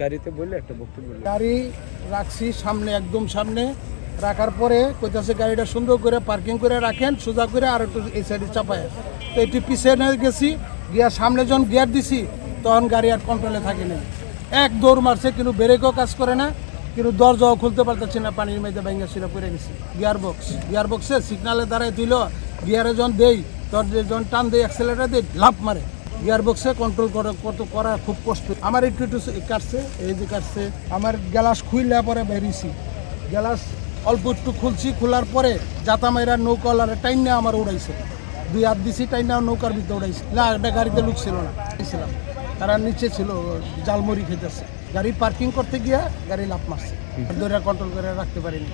গাড়িতে বললে একটা বক্তব্য গাড়ি রাখছি সামনে, একদম সামনে রাখার পরে কইতাছে গাড়িটা সুন্দর করে পার্কিং করে রাখেন, সোজা করে আর একটু এই সাইডে চাপায়। তো এটি পিছনে গেছি, গিয়ার সামনে যখন গিয়ার দিছি তখন গাড়ি আর কন্ট্রোলে থাকে না, এক দৌড় মারছে, কিন্তু ব্রেকও কাজ করে না, কিন্তু দরজাও খুলতে পারতেছি না, পানির মধ্যে ভেঙে ছিল পড়ে গেছি। গিয়ার বক্সে সিগনালে দাঁড়ায় দিল, গিয়ারে যখন দেই তখন যখন টান দেয় অ্যাক্সেলেটার দিয়ে লাফ মারে। গিয়ার বক্সে কন্ট্রোল করা খুব কষ্ট। আমার একটু কাটছে, এই যে কাটছে, আমার গ্লাস খুইলে পরে বেরিয়েছি, গ্লাস অল্প একটু খুলছি, খোলার পরে জাতা মাইরা নৌকাওয়ালারে টাইনে আমার উড়াইছে, 2 হাত দিছি, টাইনে নৌকার ভিতরে উড়াইছে। না, একটা গাড়িতে লুক ছিল না, ছিলাম তারা নিচে ছিল, জালমুড়ি খেতেছে। গাড়ি পার্কিং করতে গিয়া গাড়ি লাফ মারছে, ধরে কন্ট্রোল করে রাখতে পারিনি।